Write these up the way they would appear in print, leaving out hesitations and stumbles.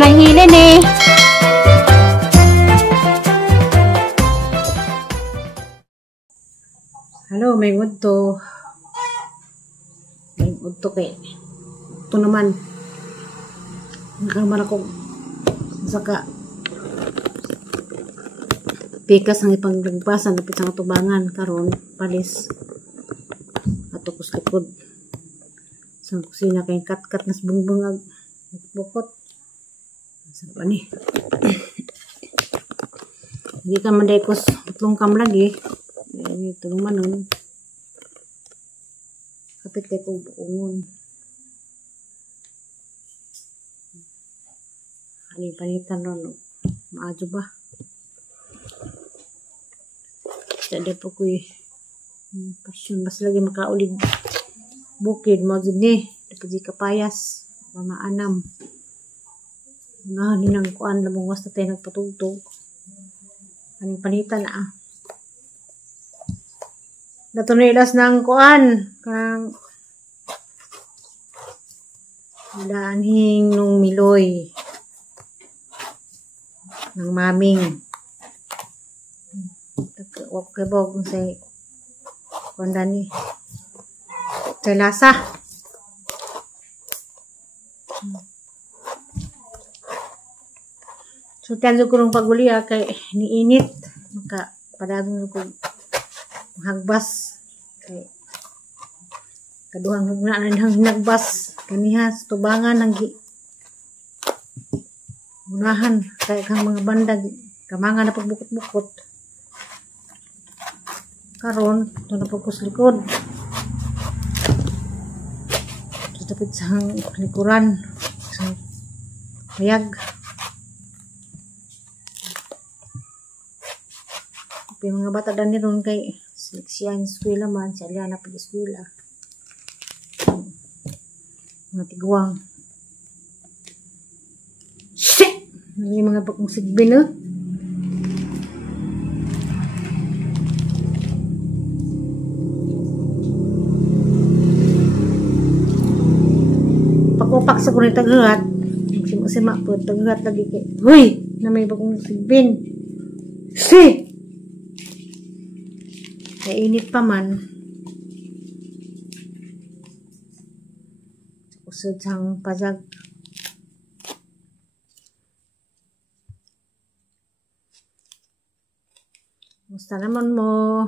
lang hilin eh. Hello, may udto. May udto kay. Ito naman. Nakaman ako saka pikas ang ipanglagpasan napit sa tubangan karon palis ato kus likod sa kusina kay kat-kat nas bungbungag bukot sa pani. Hindi ka mandekos tutlong kam lagi. Ito naman nun. Kapit kay kong buongon. Ano panitan nun? Maadyo ba? Sada po ko pasyon. Mas lagi makaulig bukid. Magod ni. Dapat di kapayas. Mamaanam. Unahan din ang kuan. Lamang was na tayo nagpatugtog. Ano panitan na natunilas ng kuan kang daanhing nung miloy ng maming wak kabog sa kuan dani sa lasa so tanzo ko nung paguliya kay niinit maka padagong ko hagbas kay kaduhang na nagbas kaniha sa tubangan nang unahan kay kang mga bandag kamangan na pagbukot-bukot karon ito na pagkus likod so tapit sa likuran so hayag yung mga bata dani ron kay siyan eskwela man siya liana pag eskwela mga tiguang shit yung mga bakong sigbin no pakupak sa kunay tagahat sima po tagahat lagi kay huy na may bakong sigbin shit init pa man usod sang pazag musta naman mo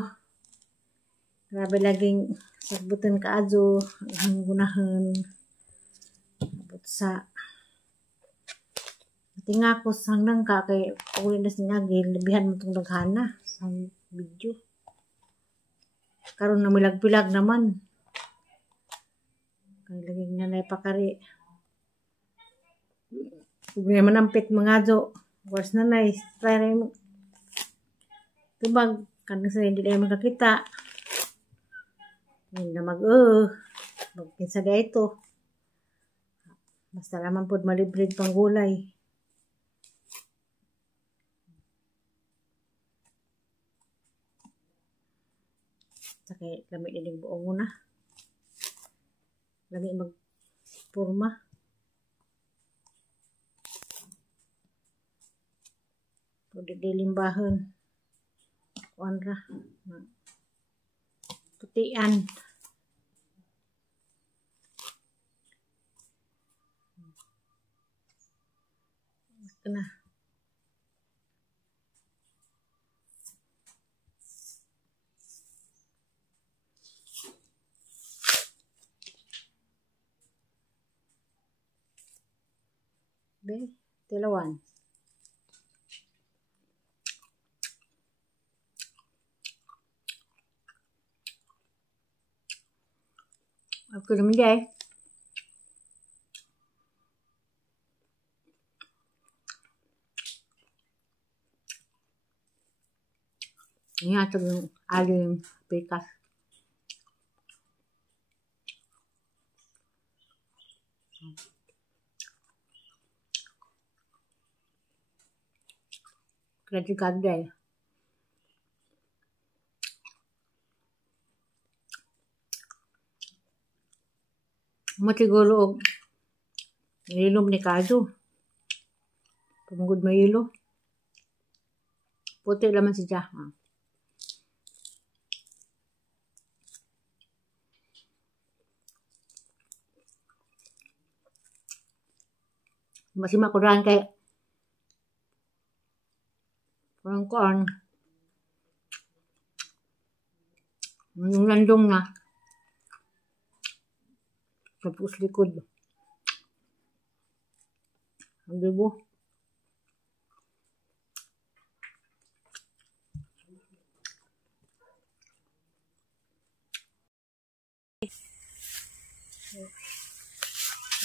grabe laging sagbutan ka adyo ang gunahan abot sa tinga ko sangnang ka kay uli na sinagil labihan mo itong daghana sa video karon na milag-pilag naman kay laging nanay pakari kung naman ampit mga jo wars nanay try na mo tubag kanang sa hindi na makakita hindi na magkinsa da ito basta naman po malibrid pang gulay kay lami din buong muna lami magpurma pwede dilimbahan kuan ra putian na tilawan aku naman day ini atau yung aling pikas kaya kagday mo siguro nilom ni kaso Pumugod mayilo. Puti naman siya. Masih makuran kay kurang-kurang yung landong na tapos likod ang dibo.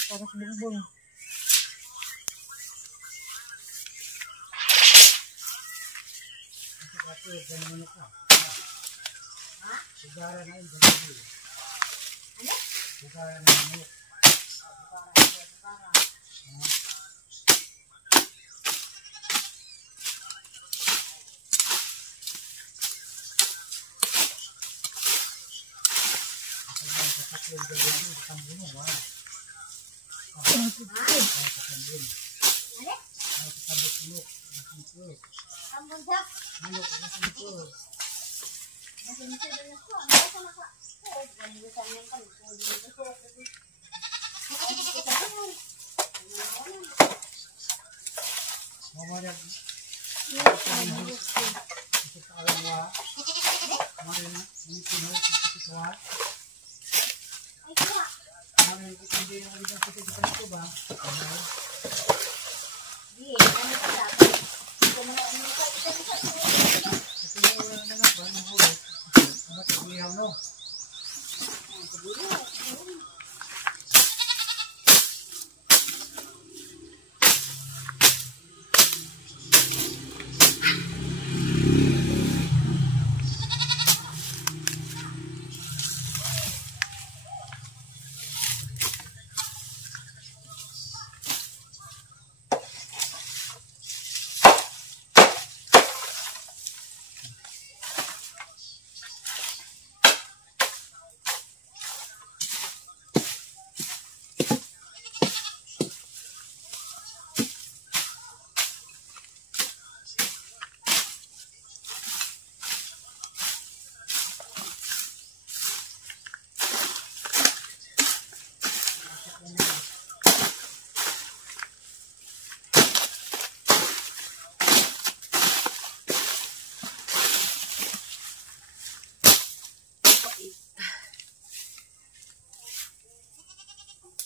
Para sa bumbong. Sigara na yun. Ano? Sigara na yun.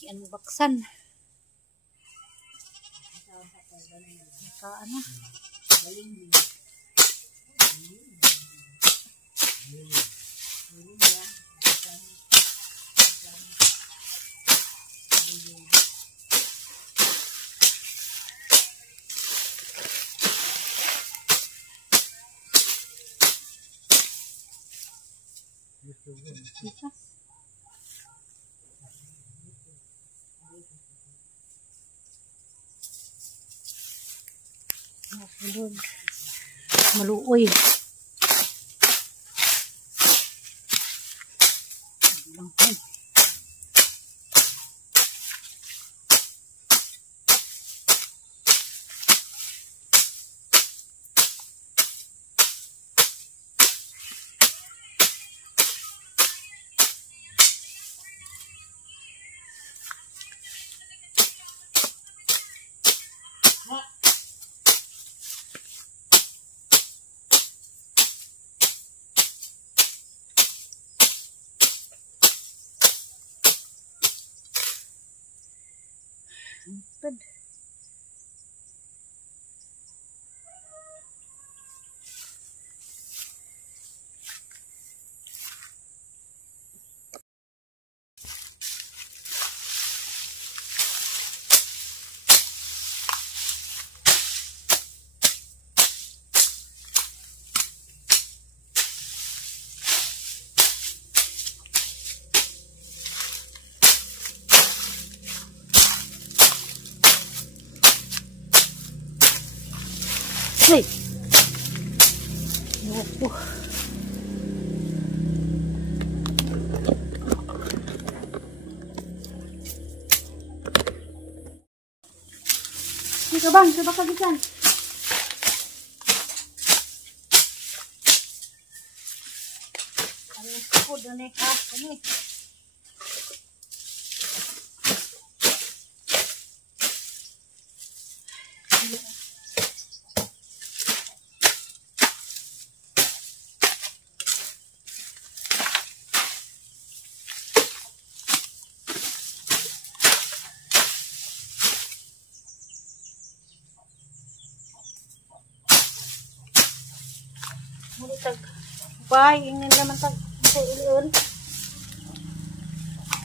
Yan baksan. Ano? Maluoy. Good. Hey. Opo. Ika bang, coba ka dyan. Ano yung food, ano yung kas, ano eh. Muli tag bay, ingin naman tag sa ilion.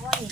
Ay.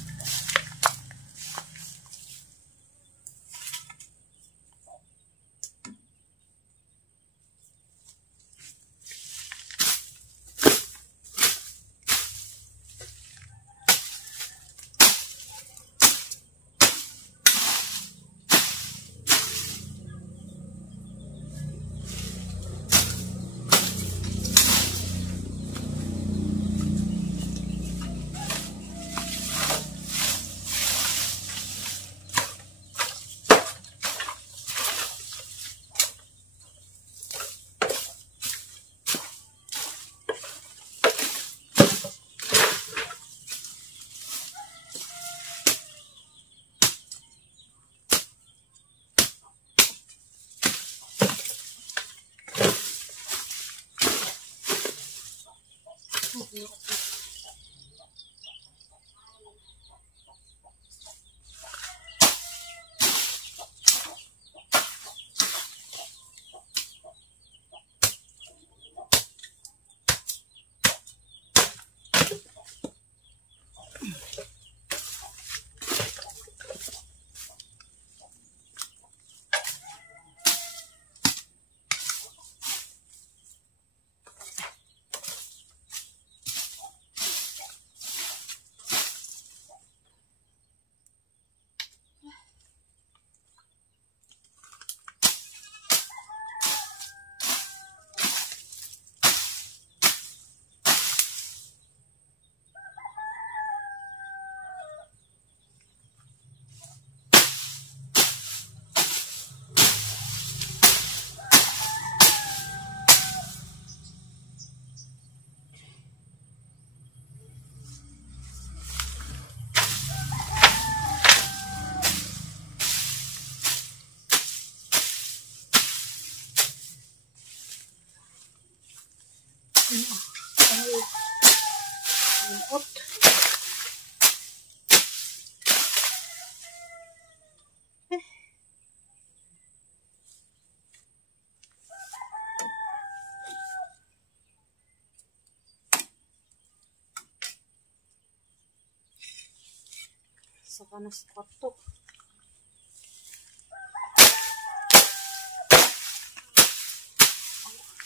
Saka na sa kwarto.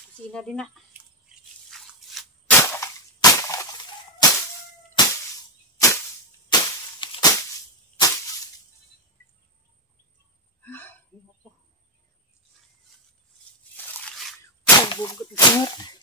Kusina din na. Bugot na singot.